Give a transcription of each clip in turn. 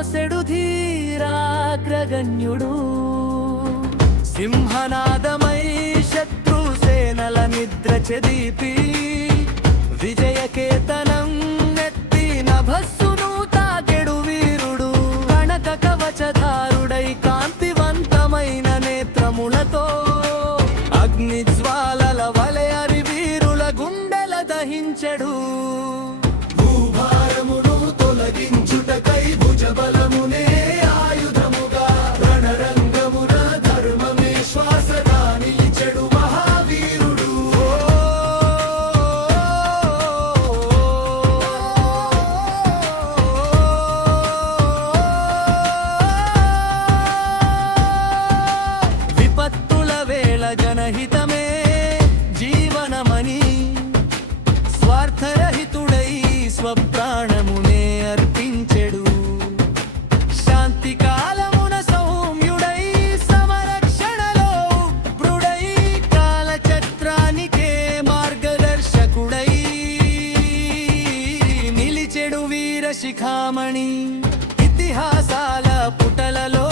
మోసెడు ధీరాగ్రగణ్యుడు సింహనాదమై శత్రుసేనల నిద్ర చెదిపి విజయకేతనం నెత్తి నభస్సును తాకెడు వీరుడు కనక కవచధారుడై కాంతివంతమైన నేత్రములతో అగ్ని జ్వాలల వలె అరి వీరుల గుండెల దహించెడు భూభారమును తొలగించుటకై భుజబలమునే ఆయుధముగా రణరంగమున ధర్మమే శ్వాసగా నిలిచెడు మహావీరుడు విపత్తుల వేళ జనహితమే జీవనమని స్వార్థరహితుడై స్వప్రాణమునే అర్పించెడు శాంతి కాలమున సౌమ్యుడై సమరక్షణలో ఉగ్రుడై కాలచక్రానికే మార్గదర్శకుడై నిలిచెడు వీర శిఖామణి ఇతిహాసాల పుటలలో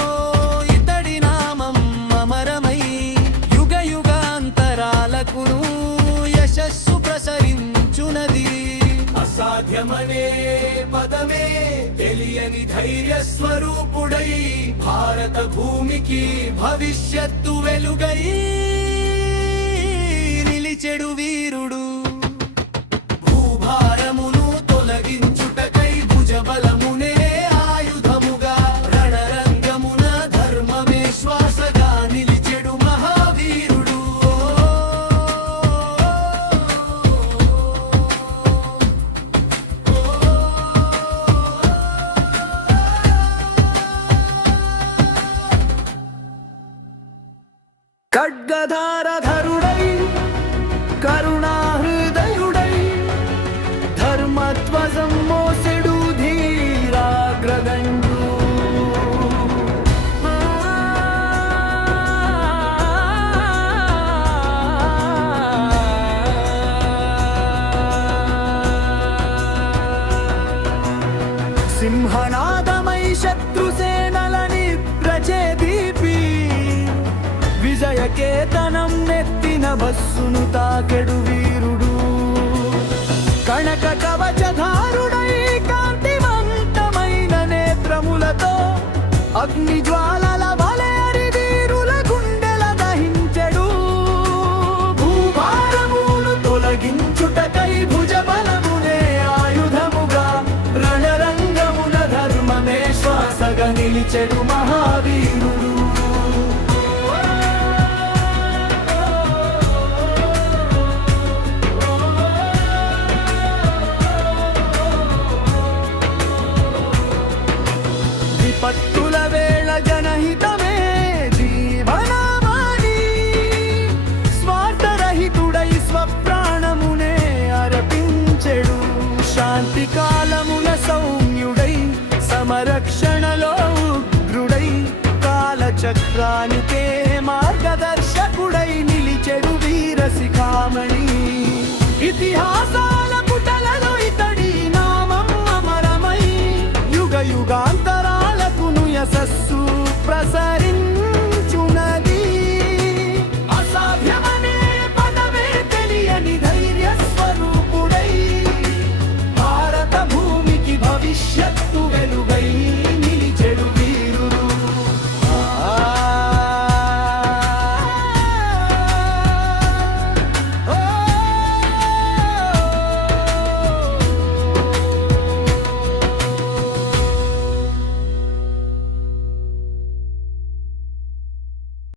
ఇతడి నామం అమరమై యుగ యుగాంతరాలకును యశస్సు ప్రసరించునది అసాధ్యమనే పదమే తెలియని ధైర్య స్వరూపుడై భారత భూమికి భవిష్యత్తు వెలుగై నిలిచెడు వీరుడు భూభారమును తొలగించుటకై భుజబలమునే ఆయుధముగా రణరంగమున ధర్మమే శ్వాసగా నిలిచెడు మహావీరుడు ఖడ్గధారధరుడై కరుణాహృదయుడై ధర్మధ్వజం మోసెడు ధీరాగ్రగణ్యుడు సింహనాదమై శత్రుసేనలని ప్రచేదీపి విజయకేతనం నెత్తిన బస్సును తాకెడు వీరుడు కనక కవచధారుడై కాంతివంతమైన నేత్రములతో అగ్ని జ్వాలల వలె అరి వీరుల గుండెల దహించెడు భూభారమును తొలగించుటకై భుజబలమునే ఆయుధముగా రణరంగమున ధర్మమే శ్వాసగా నిలిచెడు మహావీరుడు విపత్తుల వేళ జనహితమే జీవనమని స్వార్థరహితుడై స్వప్రాణమునే అర్పించెడు శాంతి కాలమున సౌమ్యుడై సమరక్షణలో ఉగ్రుడై కాలచక్రానికే మార్గదర్శకుడై నిలిచెడు వీర శిఖామణి ఇతిహాసాల పుటలలో ఇతడి నామం అమరమై యుగ యుగాంతరాలకును యశస్సు ప్రసరించెను